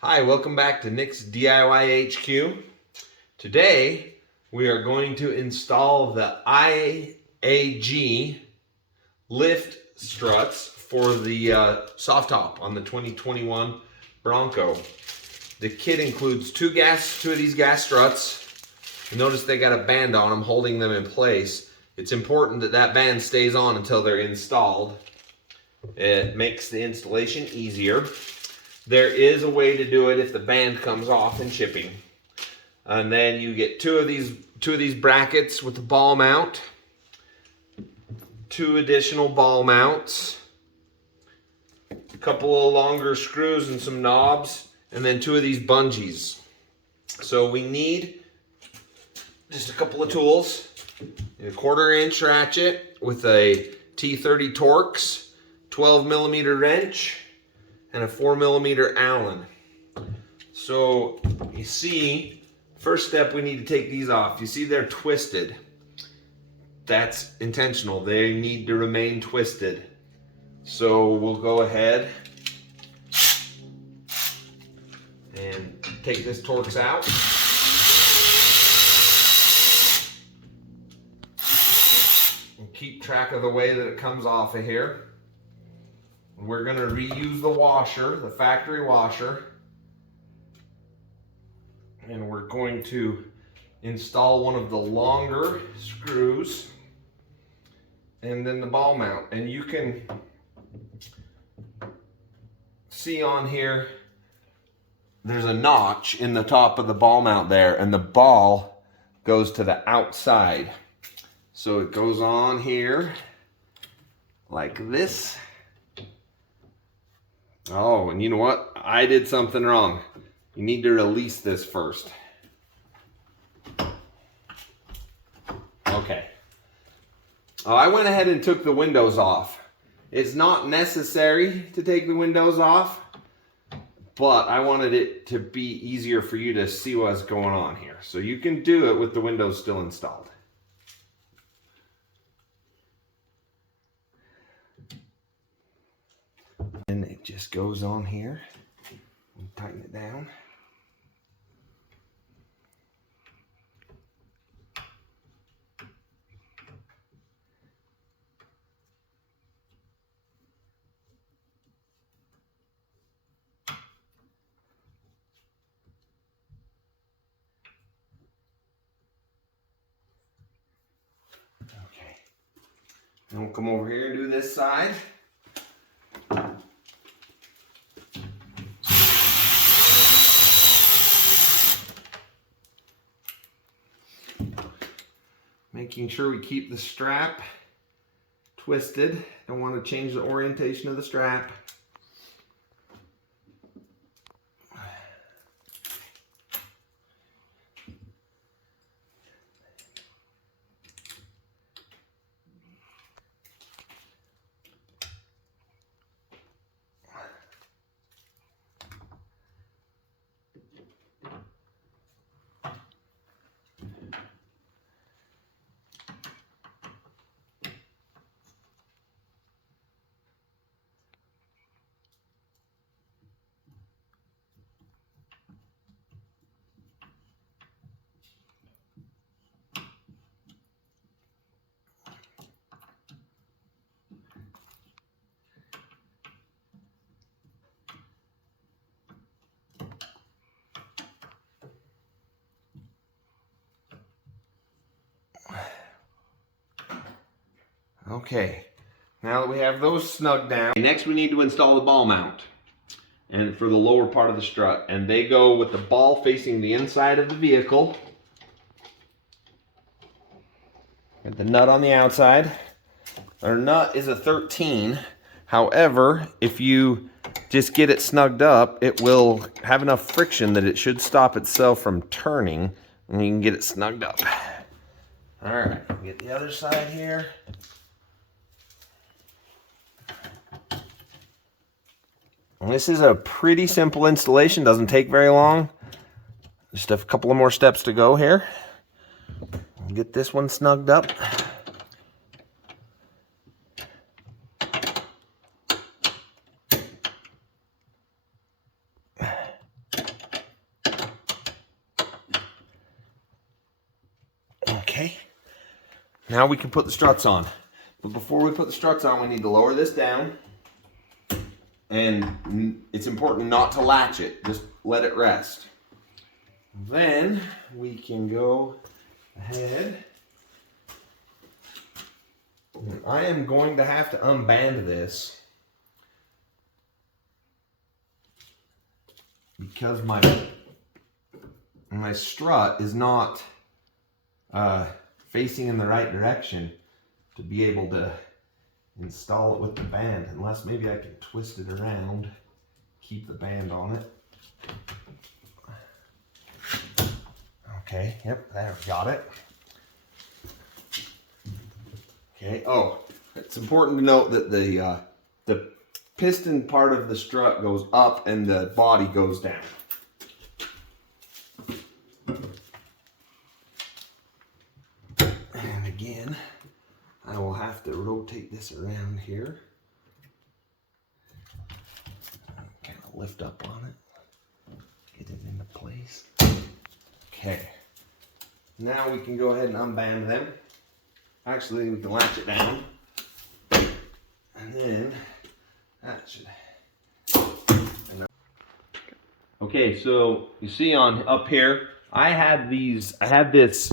Hi, welcome back to Nick's DIY HQ. Today we are going to install the IAG lift struts for the soft top on the 2021 Bronco. The kit includes two of these gas struts. Notice they got a band on them holding them in place. It's important that that band stays on until they're installed. It makes the installation easier. There is a way to do it if the band comes off in shipping. And then you get two of these brackets with the ball mount, two additional ball mounts, a couple of longer screws and some knobs, and then two of these bungees. So we need just a couple of tools, a 1/4 inch ratchet with a T30 Torx, 12mm wrench, and a 4mm Allen. So you see, first step, we need to take these off. You see they're twisted. That's intentional. They need to remain twisted. So we'll go ahead and take this Torx out. And keep track of the way that it comes off of here. We're going to reuse the washer, the factory washer, and we're going to install one of the longer screws and then the ball mount. And you can see on here there's a notch in the top of the ball mount there, and the ball goes to the outside. So it goes on here like this. Oh, and you know what? I did something wrong. You need to release this first. Okay. Oh, I went ahead and took the windows off. It's not necessary to take the windows off, but I wanted it to be easier for you to see what's going on here. So you can do it with the windows still installed. And it just goes on here and tighten it down. Okay. And we'll come over here and do this side. Making sure we keep the strap twisted. Don't want to change the orientation of the strap. Okay, now that we have those snug down, next we need to install the ball mount and for the lower part of the strut, and they go with the ball facing the inside of the vehicle. Got the nut on the outside. Our nut is a 13. However, if you just get it snugged up, it will have enough friction that it should stop itself from turning, and you can get it snugged up. All right, get the other side here. And this is a pretty simple installation, doesn't take very long. Just a couple of more steps to go here. Get this one snugged up. Okay, now we can put the struts on. But before we put the struts on, we need to lower this down. And it's important not to latch it, just let it rest. Then we can go ahead. I am going to have to unband this because my strut is not facing in the right direction to be able to install it with the band, unless maybe I can twist it around, keep the band on it. Okay, yep, there, got it. Okay, oh, it's important to note that the piston part of the strut goes up and the body goes down. And again, I will have to rotate this around here. Kind of lift up on it, get it into place. Okay, now we can go ahead and unband them. Actually, we can latch it down. And then that should. Okay, so you see on up here, I had this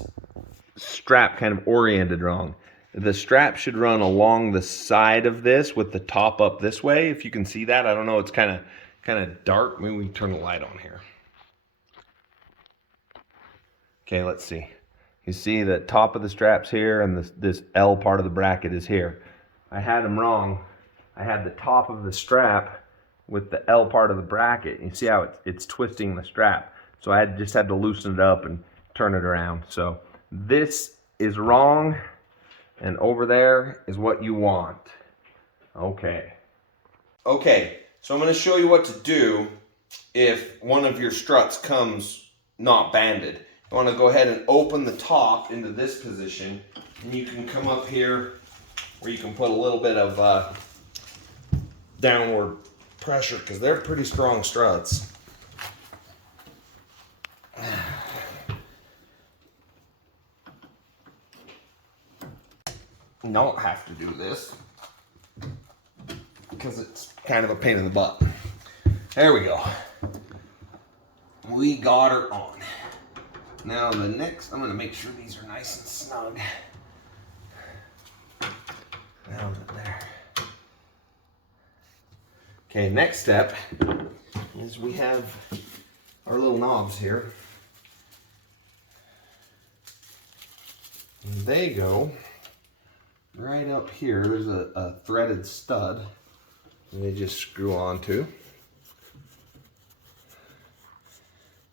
strap kind of oriented wrong. The strap should run along the side of this with the top up this way. If you can see that, I don't know, it's kind of dark. Maybe we can turn the light on here. Okay, let's see. You see the top of the strap's here and this L part of the bracket is here. I had them wrong. I had the top of the strap with the L part of the bracket. You see how it's twisting the strap. So I just had to loosen it up and turn it around. So this is wrong and over there is what you want. Okay. Okay, so I'm going to show you what to do if one of your struts comes not banded. You want to go ahead and open the top into this position, and you can come up here where you can put a little bit of downward pressure because they're pretty strong struts. You don't have to do this because it's kind of a pain in the butt. There we go. We got her on. Now the next, I'm going to make sure these are nice and snug. Now there. Okay, next step is we have our little knobs here. And they go right up here. There's a threaded stud and they just screw onto.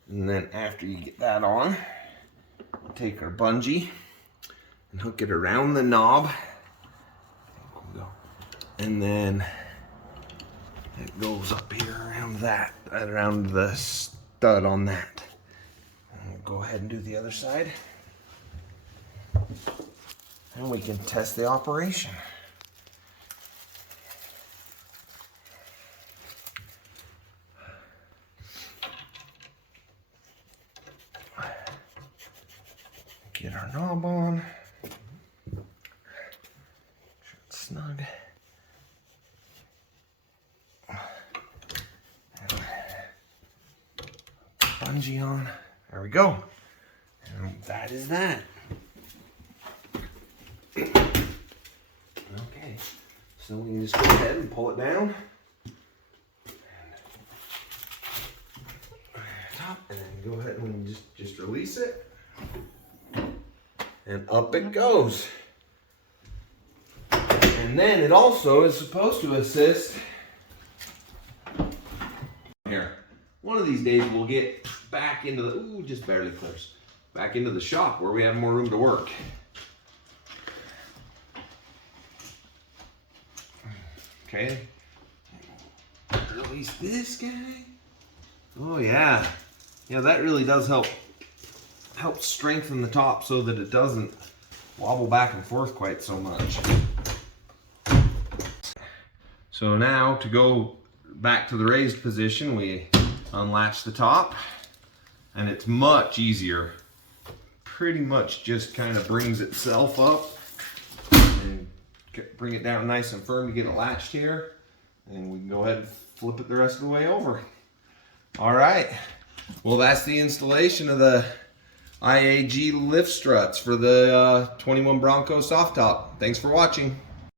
And then after you get that on, take our bungee and hook it around the knob. And then it goes up here around that, around the stud on that. And we'll go ahead and do the other side. And we can test the operation. Get our knob on. Make sure it's snug. Bungee on. There we go. And that is that. Okay, so we can just go ahead and pull it down. Top, and then go ahead and just release it. And up it goes. And then it also is supposed to assist. Here, one of these days we'll get back into the, ooh, just barely clears, back into the shop where we have more room to work. Okay, release this guy. Oh yeah, yeah, that really does help strengthen the top so that it doesn't wobble back and forth quite so much. So now to go back to the raised position, we unlatch the top, and it's much easier pretty much just kind of brings itself up and bring it down nice and firm to get it latched here. And we can go ahead and flip it the rest of the way over. All right, well, that's the installation of the IAG lift struts for the 21 Bronco soft top. Thanks for watching.